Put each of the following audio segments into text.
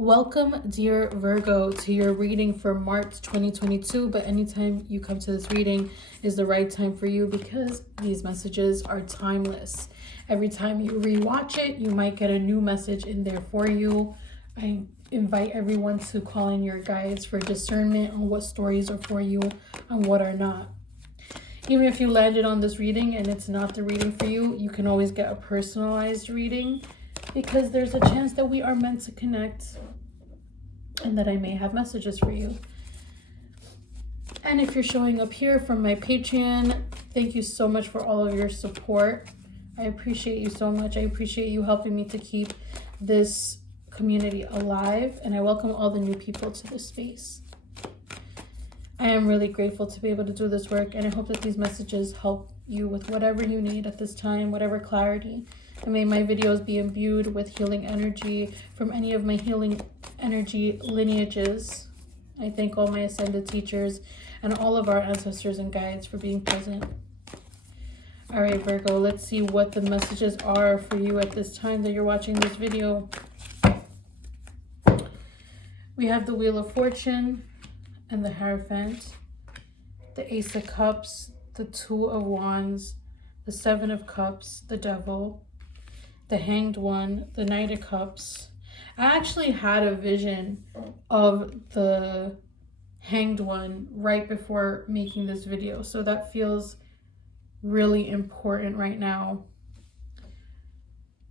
Welcome, dear Virgo, to your reading for March 2022. But anytime you come to this reading is the right time for you because these messages are timeless. Every time you rewatch it, you might get a new message in there for you. I invite everyone to call in your guides for discernment on what stories are for you and what are not. Even if you landed on this reading and it's not the reading for you, you can always get a personalized reading because there's a chance that we are meant to connect and that I may have messages for you. And if you're showing up here from my Patreon, thank you so much for all of your support. I appreciate you so much. I appreciate you helping me to keep this community alive, and I welcome all the new people to this space. I am really grateful to be able to do this work, and I hope that these messages help you with whatever you need at this time, whatever clarity. And may my videos be imbued with healing energy from any of my healing energy lineages. I thank all my ascended teachers and all of our ancestors and guides for being present. All right, Virgo, let's see what the messages are for you at this time that you're watching this video. We have the Wheel of Fortune and the Hierophant, the Ace of Cups, the Two of Wands, the Seven of Cups, the Devil, the Hanged One, the Knight of Cups. I actually had a vision of the Hanged One right before making this video, so that feels really important right now.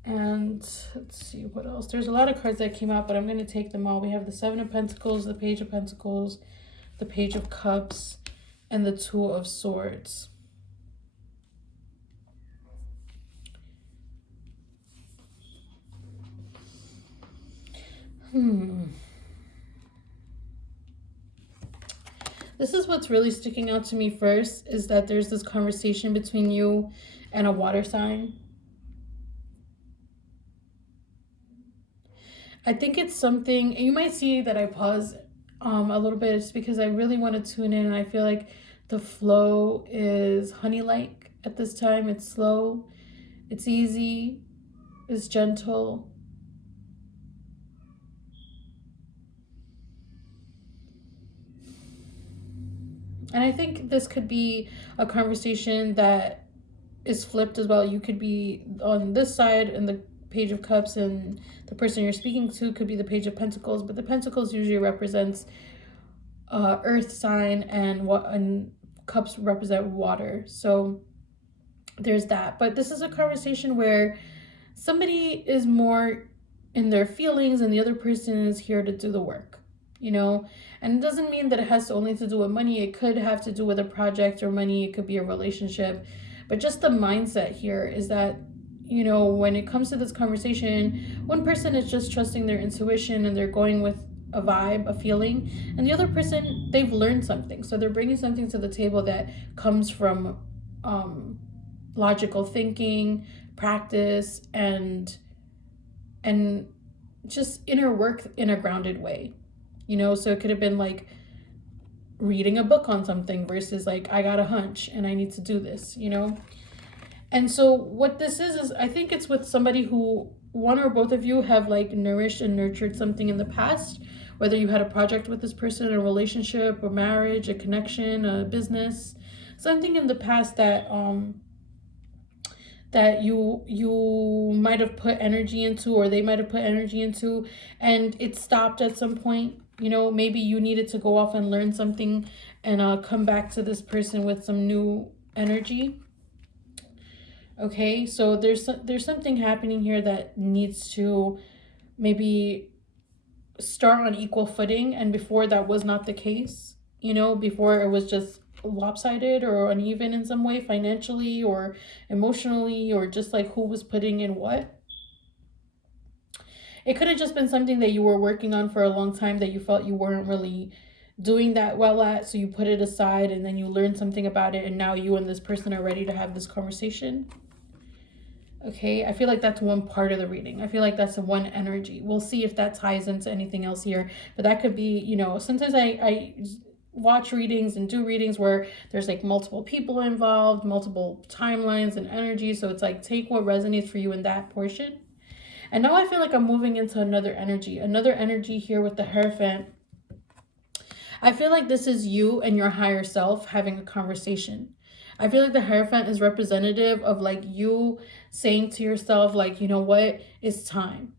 And let's see what else. There's a lot of cards that came out, but I'm going to take them all. We have the Seven of Pentacles, the Page of Pentacles, the Page of Cups, and the Two of Swords. This is what's really sticking out to me first, is that there's this conversation between you and a water sign. I think it's something, and you might see that I pause a little bit. It's because I really want to tune in, and I feel like the flow is honey-like at this time. It's slow, it's easy, it's gentle. And I think this could be a conversation that is flipped as well. You could be on this side and the Page of Cups, and the person you're speaking to could be the Page of Pentacles, but the Pentacles usually represents earth sign, and cups represent water. So there's that. But this is a conversation where somebody is more in their feelings and the other person is here to do the work, you know? And it doesn't mean that it has to only to do with money. It could have to do with a project or money. It could be a relationship. But just the mindset here is that, you know, when it comes to this conversation, one person is just trusting their intuition and they're going with a vibe, a feeling, and the other person, they've learned something. So they're bringing something to the table that comes from logical thinking, practice, and just inner work in a grounded way. You know, so it could have been like reading a book on something versus like, I got a hunch and I need to do this, you know? And so what this is I think it's with somebody who one or both of you have like nourished and nurtured something in the past, whether you had a project with this person, a relationship, a marriage, a connection, a business, something in the past that that you might have put energy into, or they might have put energy into, and it stopped at some point. You know, maybe you needed to go off and learn something and come back to this person with some new energy. Okay, so there's something happening here that needs to maybe start on equal footing, and before that was not the case. You know, before it was just lopsided or uneven in some way, financially or emotionally, or just like who was putting in what. It could have just been something that you were working on for a long time that you felt you weren't really doing that well at, so you put it aside and then you learned something about it, and now you and this person are ready to have this conversation. Okay, I feel like that's one part of the reading. I feel like that's the one energy. We'll see if that ties into anything else here, but that could be, you know, sometimes I watch readings and do readings where there's like multiple people involved, multiple timelines and energy, so it's like take what resonates for you in that portion. And now I feel like I'm moving into another energy here with the Hierophant. I feel like this is you and your higher self having a conversation. I feel like the Hierophant is representative of like you saying to yourself, like, you know what, it's time.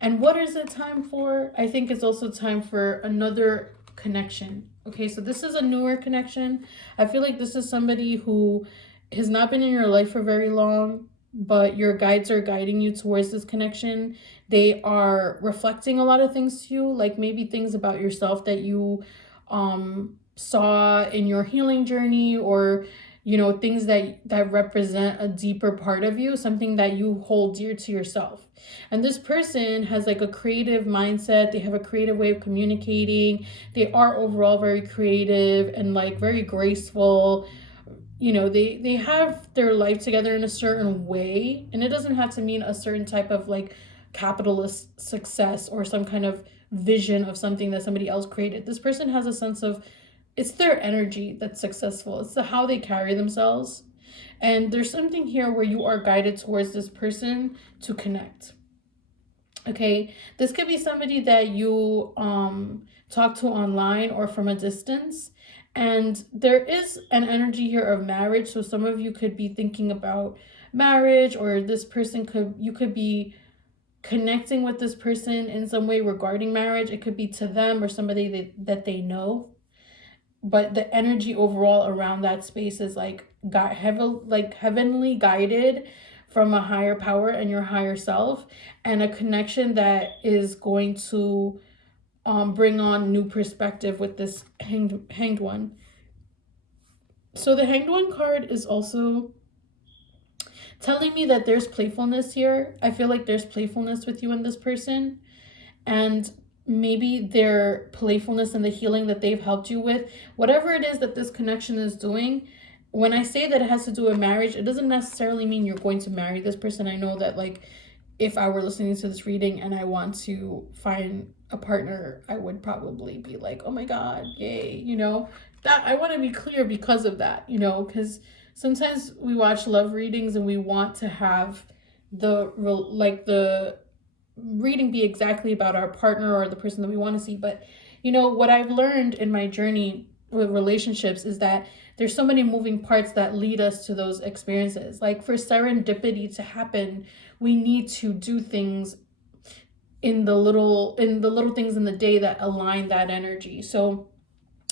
And what is it time for? I think it's also time for another connection. Okay, so this is a newer connection. I feel like this is somebody who has not been in your life for very long, but your guides are guiding you towards this connection. They are reflecting a lot of things to you, like maybe things about yourself that you saw in your healing journey, or things that represent a deeper part of you, something that you hold dear to yourself. And this person has like a creative mindset. They have a creative way of communicating. They are overall very creative and like very graceful. They have their life together in a certain way, and it doesn't have to mean a certain type of like capitalist success or some kind of vision of something that somebody else created. This person has a sense of, it's their energy that's successful. It's how they carry themselves. And there's something here where you are guided towards this person to connect. Okay, this could be somebody that you talk to online or from a distance. And there is an energy here of marriage. So some of you could be thinking about marriage, or you could be connecting with this person in some way regarding marriage. It could be to them or somebody that they know. But the energy overall around that space is like heavenly guided from a higher power and your higher self, and a connection that is going to bring on new perspective with this hanged one. So the Hanged One card is also telling me that there's playfulness here. I feel like there's playfulness with you and this person, and maybe their playfulness and the healing that they've helped you with, whatever it is that this connection is doing. When I say that it has to do with marriage, it doesn't necessarily mean you're going to marry this person. I know that like if I were listening to this reading and I want to find a partner, I would probably be like, oh my God, yay, that I want to be clear because of that, because sometimes we watch love readings and we want to have the reading be exactly about our partner or the person that we want to see. But what I've learned in my journey with relationships is that there's so many moving parts that lead us to those experiences. Like for serendipity to happen, we need to do things in the little things in the day that align that energy. So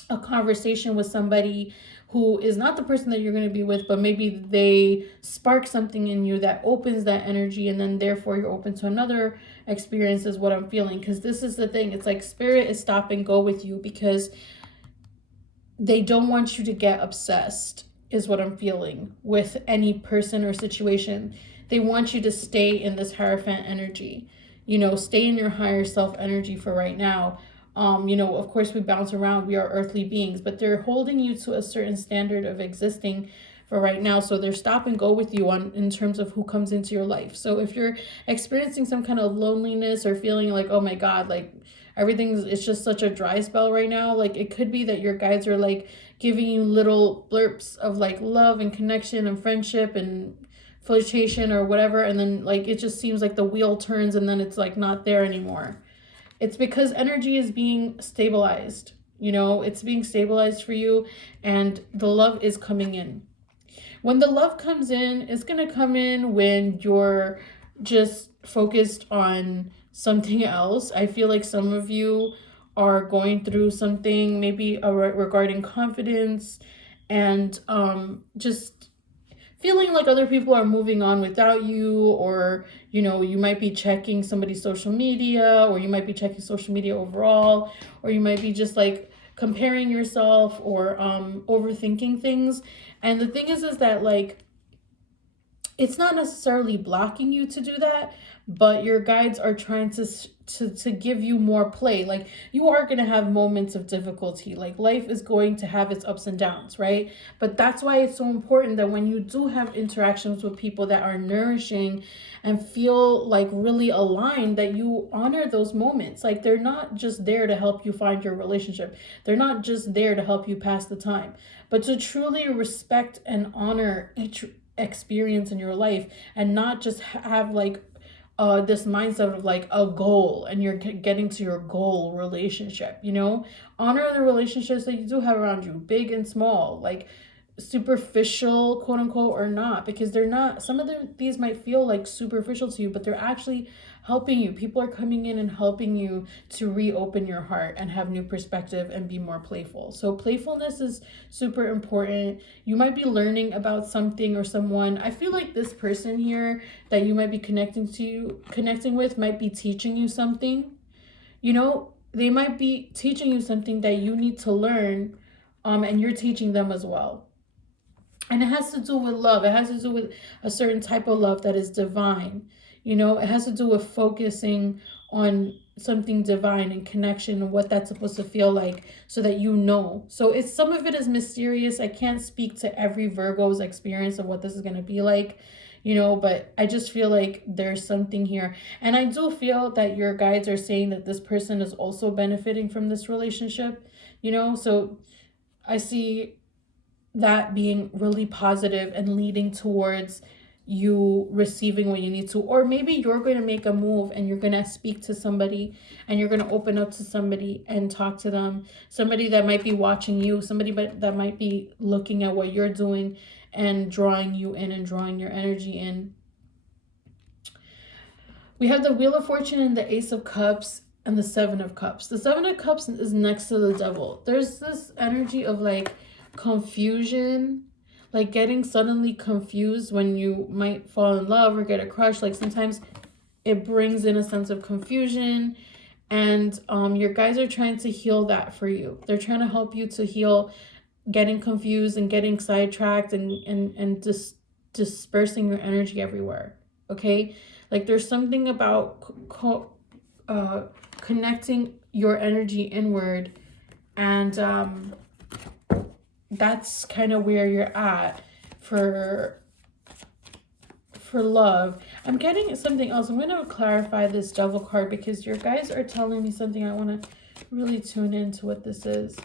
a conversation with somebody who is not the person that you're going to be with, but maybe they spark something in you that opens that energy, and then therefore you're open to another experience, is what I'm feeling. Because this is the thing, it's like spirit is stop and go with you because they don't want you to get obsessed, is what I'm feeling, with any person or situation. They want you to stay in this Hierophant energy, stay in your higher self energy for right now. Of course we bounce around, we are earthly beings, but they're holding you to a certain standard of existing for right now. So they're stop and go with you in terms of who comes into your life. So if you're experiencing some kind of loneliness or feeling like, oh my God, like it's just such a dry spell right now, like it could be that your guides are like giving you little blurps of like love and connection and friendship and flirtation or whatever, and then like it just seems like the wheel turns and then it's like not there anymore. It's because energy is being stabilized. It's being stabilized for you, and the love is coming in. When the love comes in, it's going to come in when you're just focused on something else. I feel like some of you are going through something maybe regarding confidence and just feeling like other people are moving on without you, or you might be checking somebody's social media, or you might be checking social media overall, or you might be just like comparing yourself or overthinking things. And the thing is that like it's not necessarily blocking you to do that, but your guides are trying to give you more play. Like you are going to have moments of difficulty. Like life is going to have its ups and downs, right? But that's why it's so important that when you do have interactions with people that are nourishing and feel like really aligned, that you honor those moments. Like they're not just there to help you find your relationship. They're not just there to help you pass the time, but to truly respect and honor each experience in your life, and not just have like this mindset of like a goal, and you're getting to your goal relationship, you know. Honor the relationships that you do have around you, big and small, like superficial, quote unquote, or not, because they're not. Some of these might feel like superficial to you, but they're actually helping you. People are coming in and helping you to reopen your heart and have new perspective and be more playful. So playfulness is super important. You might be learning about something or someone. I feel like this person here that you might be connecting with might be teaching you something. You know, they might be teaching you something that you need to learn, and you're teaching them as well. And it has to do with love. It has to do with a certain type of love that is divine. You know, it has to do with focusing on something divine and connection and what that's supposed to feel like, so that you know. So it's, some of it is mysterious. I can't speak to every Virgo's experience of what this is going to be like, you know, but I just feel like there's something here. And I do feel that your guides are saying that this person is also benefiting from this relationship, you know. So I see that being really positive and leading towards you receiving what you need to. Or maybe you're going to make a move and you're going to speak to somebody, and you're going to open up to somebody and talk to them, somebody that might be watching you, somebody that might be looking at what you're doing and drawing you in and drawing your energy in. We have the Wheel of Fortune and the Ace of Cups and the Seven of Cups. The Seven of Cups is next to the Devil. There's this energy of like confusion, like getting suddenly confused when you might fall in love or get a crush. Like sometimes it brings in a sense of confusion, and your guys are trying to heal that for you. They're trying to help you to heal getting confused and getting sidetracked and just dispersing your energy everywhere. Okay, like there's something about connecting your energy inward, and that's kind of where you're at for love. I'm getting something else. I'm going to clarify this Devil card because your guys are telling me something. I want to really tune into what this is.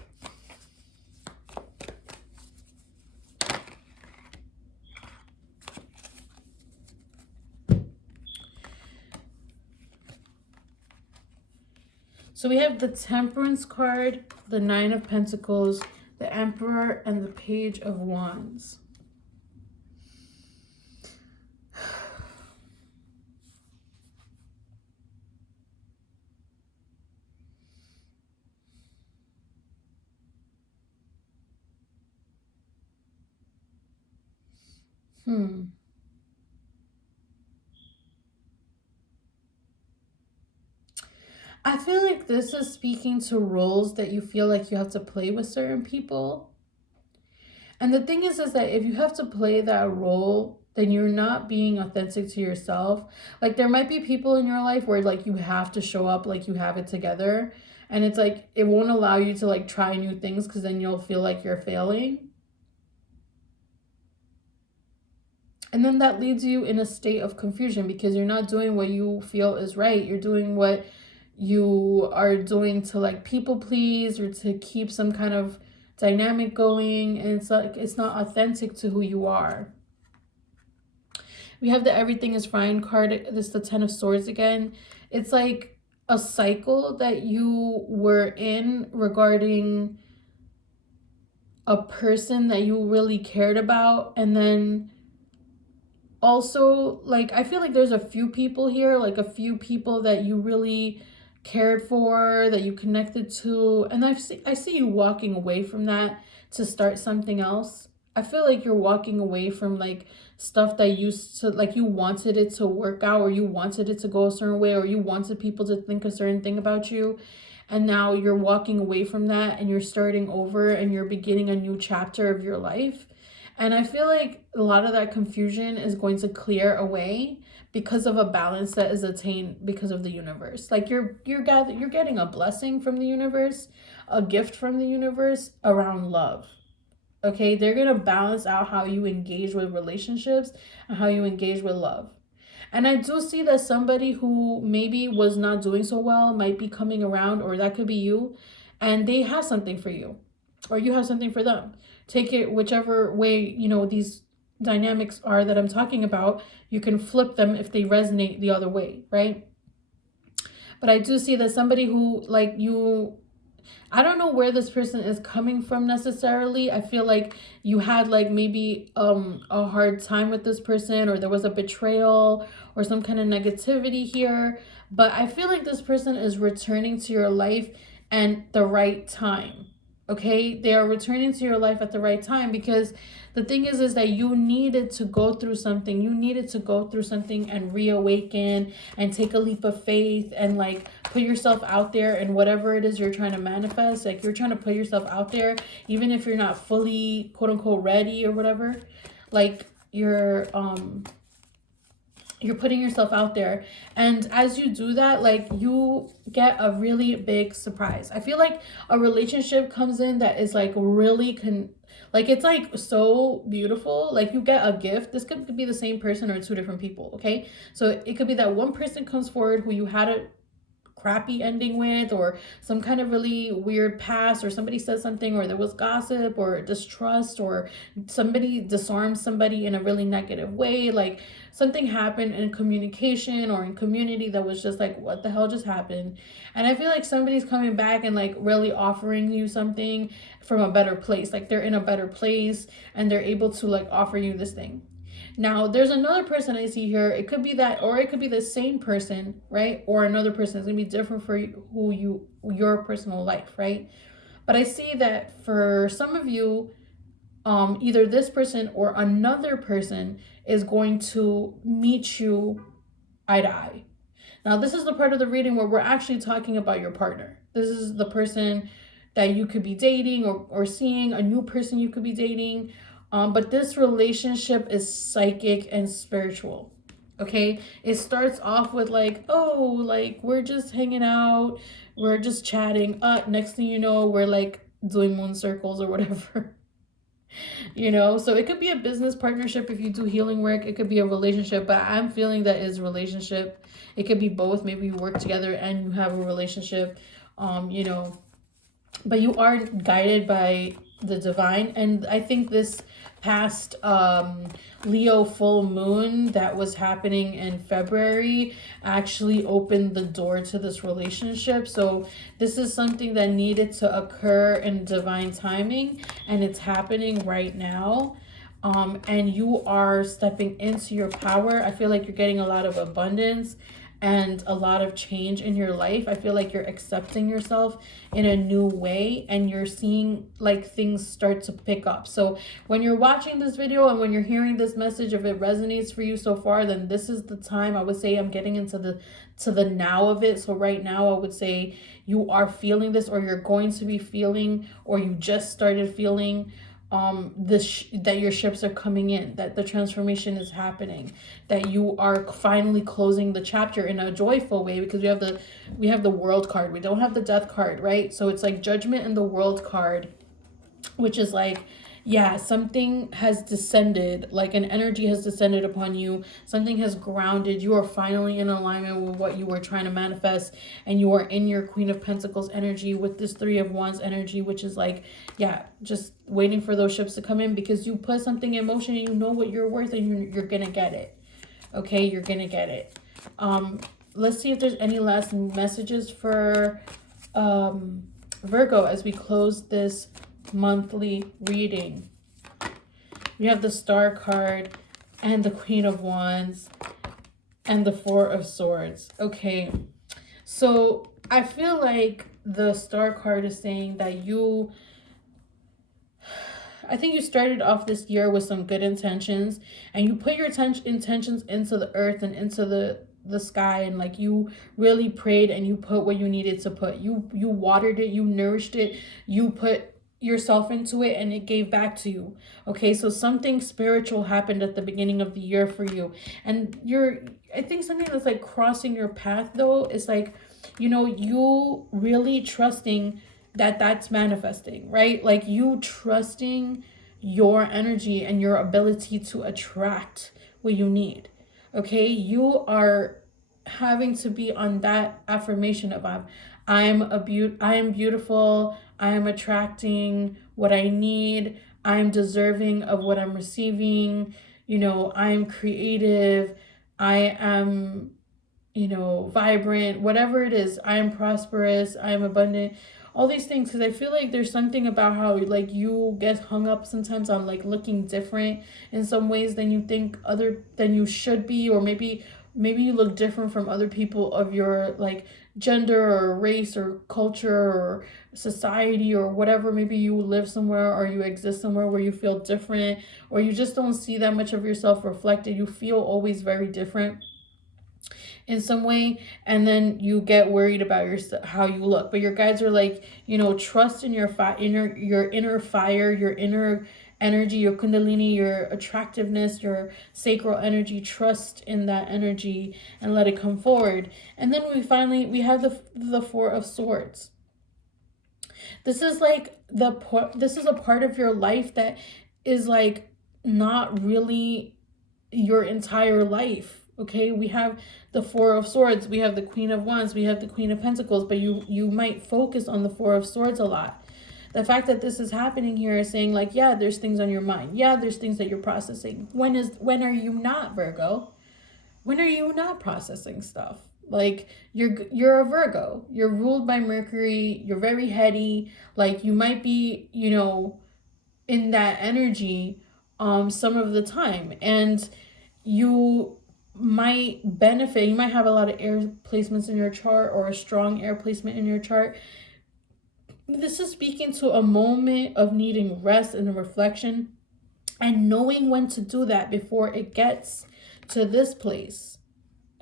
So we have the Temperance card, the Nine of Pentacles, the Emperor, and the Page of Wands. I feel like this is speaking to roles that you feel like you have to play with certain people. And the thing is that if you have to play that role, then you're not being authentic to yourself. Like there might be people in your life where like you have to show up like you have it together. And it's like, it won't allow you to like try new things because then you'll feel like you're failing. And then that leads you in a state of confusion because you're not doing what you feel is right. You're doing what you are doing to like people please or to keep some kind of dynamic going, and it's like it's not authentic to who you are. We have the Everything is Fine card. This is the Ten of Swords again. It's like a cycle that you were in regarding a person that you really cared about, and then also like I feel like there's a few people here, like a few people that you really cared for, that you connected to, and I see you walking away from that to start something else. I feel like you're walking away from like stuff that used to, like you wanted it to work out, or you wanted it to go a certain way, or you wanted people to think a certain thing about you, and now you're walking away from that and you're starting over and you're beginning a new chapter of your life. And I feel like a lot of that confusion is going to clear away because of a balance that is attained because of the universe. Like you're getting a blessing from the universe, a gift from the universe around love. Okay, they're going to balance out how you engage with relationships and how you engage with love. And I do see that somebody who maybe was not doing so well might be coming around, or that could be you, and they have something for you, or you have something for them. Take it whichever way, you know, these dynamics are that I'm talking about, you can flip them if they resonate the other way, right? But I do see that somebody who, like, you, I don't know where this person is coming from necessarily. I feel like you had like maybe a hard time with this person, or there was a betrayal or some kind of negativity here. But I feel like this person is returning to your life and the right time. Okay? They are returning to your life at the right time, because the thing is that you needed to go through something. You needed to go through something and reawaken and take a leap of faith and like put yourself out there, and whatever it is you're trying to manifest, like you're trying to put yourself out there, even if you're not fully quote unquote ready or whatever. Like you're putting yourself out there, and as you do that, like you get a really big surprise. I feel like a relationship comes in that is like really like it's like so beautiful. Like you get a gift. This could be the same person or two different people, okay? So it could be that one person comes forward who you had a crappy ending with, or some kind of really weird past, or somebody says something, or there was gossip or distrust, or somebody disarmed somebody in a really negative way. Like something happened in communication or in community that was just like, what the hell just happened? And I feel like somebody's coming back and like really offering you something from a better place. Like they're in a better place and they're able to like offer you this thing. Now, there's another person I see here. It could be that, or it could be the same person, right? Or another person. It's going to be different for your personal life, right? But I see that for some of you, either this person or another person is going to meet you eye to eye. Now, this is the part of the reading where we're actually talking about your partner. This is the person that you could be dating, or seeing a new person you could be dating. But this relationship is psychic and spiritual. Okay, it starts off with like, oh, like we're just hanging out, we're just chatting. Next thing you know, we're like doing moon circles or whatever. So it could be a business partnership if you do healing work. It could be a relationship, but I'm feeling that is relationship. It could be both. Maybe you work together and you have a relationship. But you are guided by the divine. And I think this past Leo full moon that was happening in February actually opened the door to this relationship. So this is something that needed to occur in divine timing, and it's happening right now. And you are stepping into your power. I feel like you're getting a lot of abundance and a lot of change in your life. I feel like you're accepting yourself in a new way, and you're seeing like things start to pick up. So when you're watching this video and when you're hearing this message, if it resonates for you so far, then this is the time. I would say I'm getting into the now of it. So right now I would say you are feeling this, or you're going to be feeling, or you just started feeling that your ships are coming in, that the transformation is happening, that you are finally closing the chapter in a joyful way, because we have the World card. We don't have the Death card, right? So it's like Judgment and the World card, which is like, yeah, something has descended, like an energy has descended upon you. Something has grounded. You are finally in alignment with what you were trying to manifest, and you are in your Queen of Pentacles energy with this Three of Wands energy, which is like, yeah, just waiting for those ships to come in, because you put something in motion and you know what you're worth, and you're gonna get it. Okay, you're gonna get it. Let's see if there's any last messages for Virgo as we close this monthly reading. We have the Star card and the Queen of Wands and the Four of Swords. Okay, so I feel like the Star card is saying that I think you started off this year with some good intentions, and you put your intentions into the earth and into the sky, and like you really prayed and you put what you needed to put. You watered it, you nourished it, you put yourself into it, and it gave back to you. Okay, so something spiritual happened at the beginning of the year for you, and I think something that's like crossing your path though is like, you really trusting that that's manifesting, right? Like you trusting your energy and your ability to attract what you need. Okay, you are having to be on that affirmation of I am beautiful, I am attracting what I need, I'm deserving of what I'm receiving. you know, I'm creative, I am, you know, vibrant, whatever it is, I am prosperous, I am abundant, all these things. Because I feel like there's something about how like you get hung up sometimes on like looking different in some ways than you think other than you should be, or maybe you look different from other people of your like gender or race or culture or society or whatever. Maybe you live somewhere or you exist somewhere where you feel different, or you just don't see that much of yourself reflected. You feel always very different in some way, and then you get worried about your how you look. But your guides are like, you know, trust in your your inner fire, your inner energy, your kundalini, your attractiveness, your sacral energy. Trust in that energy and let it come forward. And then we have the Four of Swords. This is like this is a part of your life that is like not really your entire life. Okay, we have the Four of Swords, we have the Queen of Wands, we have the Queen of Pentacles, but you might focus on the Four of Swords a lot. The fact that this is happening here is saying like, yeah, there's things on your mind, yeah, there's things that you're processing. When are you not, Virgo? When are you not processing stuff? Like you're a Virgo, you're ruled by Mercury, you're very heady, like you might be, you know, in that energy some of the time, and you might benefit. You might have a lot of air placements in your chart, or a strong air placement in your chart. This is speaking to a moment of needing rest and reflection, and knowing when to do that before it gets to this place.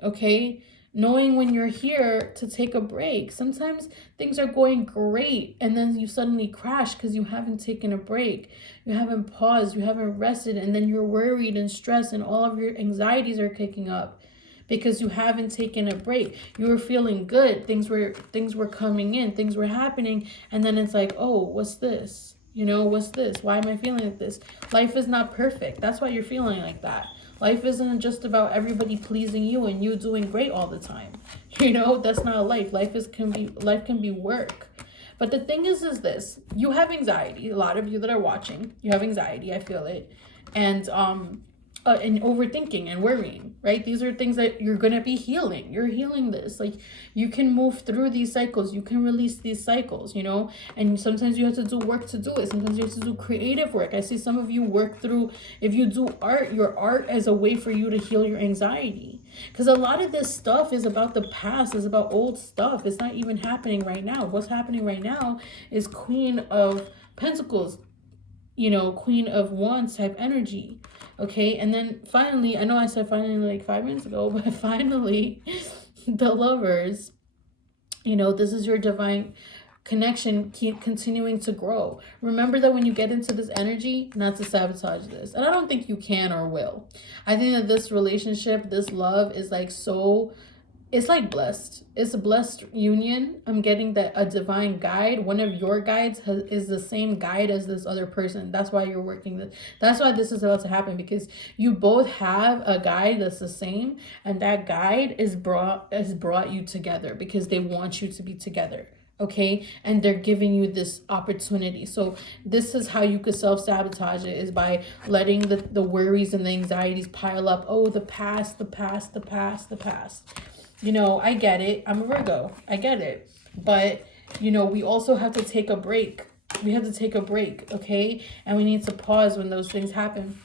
Okay, knowing when you're here to take a break. Sometimes things are going great and then you suddenly crash because you haven't taken a break, you haven't paused, you haven't rested, and then you're worried and stressed and all of your anxieties are kicking up because you haven't taken a break. You were feeling good, things were coming in, things were happening, and then it's like, oh, what's this? You know, what's this? Why am I feeling like this? Life is not perfect. That's why you're feeling like that. Life isn't just about everybody pleasing you and you doing great all the time. You know, that's not life. Life can be work. But the thing is this: you have anxiety. A lot of you that are watching, you have anxiety. I feel it, and overthinking and worrying, right? These are things that you're going to be healing. You're healing this. Like, you can move through these cycles. You can release these cycles, you know? And sometimes you have to do work to do it. Sometimes you have to do creative work. I see some of you work through, if you do art, your art as a way for you to heal your anxiety. Because a lot of this stuff is about the past, is about old stuff. It's not even happening right now. What's happening right now is Queen of Pentacles, you know, Queen of Wands type energy. Okay, and then finally, I know I said finally like 5 minutes ago, but finally, the Lovers, you know, this is your divine connection, keep continuing to grow. Remember that when you get into this energy, not to sabotage this. And I don't think you can or will. I think that this relationship, this love is like so, it's like blessed. It's a blessed union. I'm getting that a divine guide, one of your guides is the same guide as this other person. That's why you're working this. That's why this is about to happen, because you both have a guide that's the same, and that guide has brought you together because they want you to be together. Okay, and they're giving you this opportunity. So this is how you could self-sabotage it, is by letting the worries and the anxieties pile up. Oh, the past. You know, I get it. I'm a Virgo. I get it. But, you know, we also have to take a break. We have to take a break, okay? And we need to pause when those things happen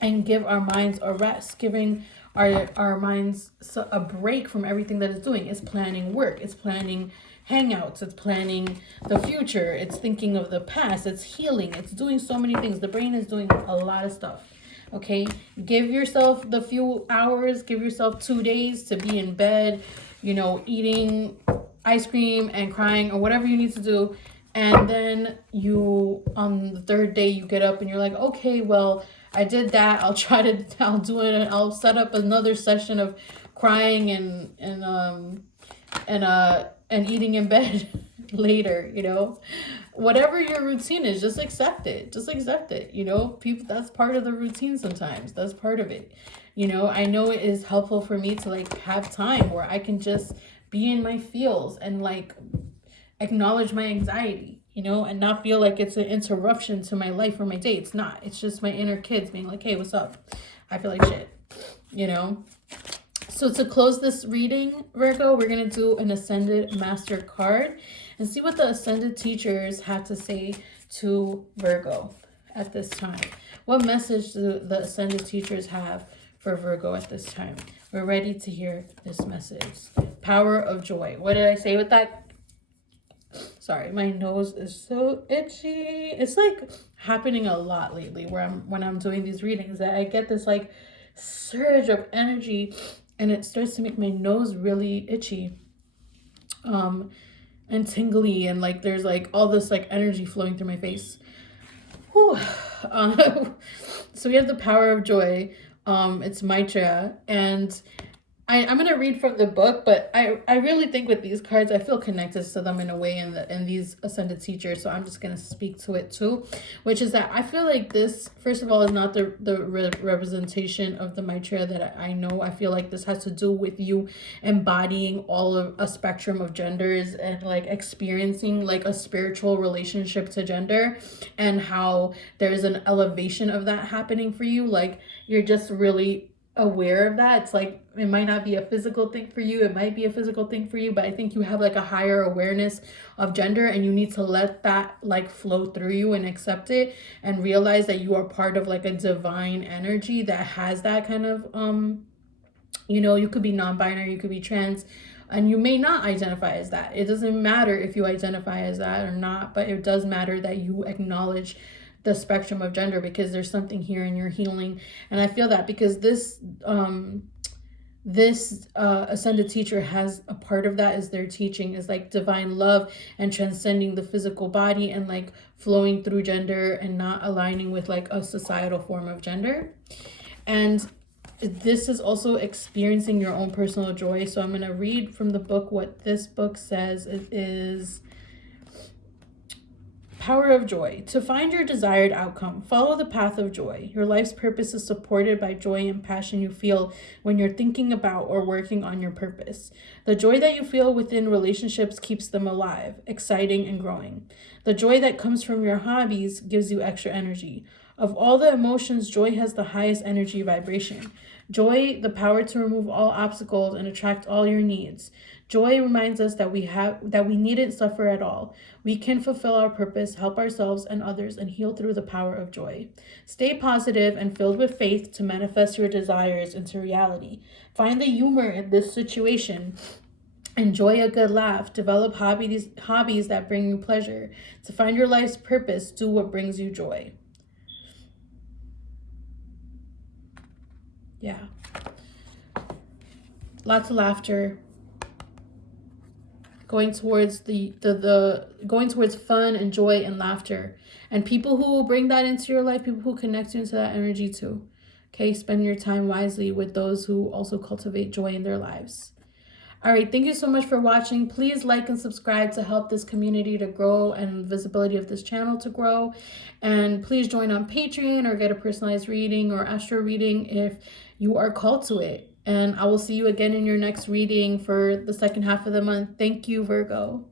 and give our minds a rest. Giving our minds a break from everything that it's doing. It's planning work. It's planning hangouts. It's planning the future. It's thinking of the past. It's healing. It's doing so many things. The brain is doing a lot of stuff. Okay, give yourself the few hours, give yourself 2 days to be in bed, you know, eating ice cream and crying or whatever you need to do. And then you, on the third day, you get up and you're like, okay, well, I did that. I'll do it, and I'll set up another session of crying and eating in bed later, you know. Whatever your routine is, just accept it. Just accept it. You know, people, that's part of the routine sometimes. That's part of it. You know, I know it is helpful for me to like have time where I can just be in my feels and like acknowledge my anxiety, you know, and not feel like it's an interruption to my life or my day. It's not. It's just my inner kids being like, hey, what's up? I feel like shit, you know? So to close this reading, Virgo, we're going to do an Ascended Master card and see what the Ascended teachers have to say to Virgo at this time. What message do the Ascended teachers have for Virgo at this time? We're ready to hear this message. Power of joy. What did I say with that? Sorry, my nose is so itchy. It's like happening a lot lately when I'm doing these readings, that I get this like surge of energy and it starts to make my nose really itchy and tingly, and like there's like all this like energy flowing through my face. Whew. So we have the power of joy. It's Maitreya, and I'm going to read from the book, but I really think with these cards, I feel connected to them in a way in these Ascended teachers. So I'm just going to speak to it too, which is that I feel like this, first of all, is not the representation of the Maitreya that I know. I feel like this has to do with you embodying all of a spectrum of genders and like experiencing like a spiritual relationship to gender, and how there's an elevation of that happening for you. Like you're just really aware of that. It's like it might not be a physical thing for you, it might be a physical thing for you, but I think you have like a higher awareness of gender, and you need to let that like flow through you and accept it and realize that you are part of like a divine energy that has that kind of you know, you could be non-binary, you could be trans, and you may not identify as that. It doesn't matter if you identify as that or not, but it does matter that you acknowledge the spectrum of gender, because there's something here in your healing. And I feel that because this Ascended teacher has a part of that is their teaching is like divine love and transcending the physical body and like flowing through gender and not aligning with like a societal form of gender. And this is also experiencing your own personal joy. So I'm going to read from the book what this book says. It is Power of joy. To find your desired outcome, follow the path of joy. Your life's purpose is supported by joy and passion you feel when you're thinking about or working on your purpose. The joy that you feel within relationships keeps them alive, exciting, and growing. The joy that comes from your hobbies gives you extra energy. Of all the emotions, joy has the highest energy vibration. Joy, the power to remove all obstacles and attract all your needs. Joy reminds us that we needn't suffer at all. We can fulfill our purpose, help ourselves and others, and heal through the power of joy. Stay positive and filled with faith to manifest your desires into reality. Find the humor in this situation. Enjoy a good laugh. Develop hobbies that bring you pleasure. To find your life's purpose, do what brings you joy. Yeah. Lots of laughter. Going towards going towards fun and joy and laughter. And people who will bring that into your life, people who connect you into that energy too. Okay, spend your time wisely with those who also cultivate joy in their lives. All right, thank you so much for watching. Please like and subscribe to help this community to grow and visibility of this channel to grow. And please join on Patreon or get a personalized reading or astro reading if you are called to it. And I will see you again in your next reading for the second half of the month. Thank you, Virgo.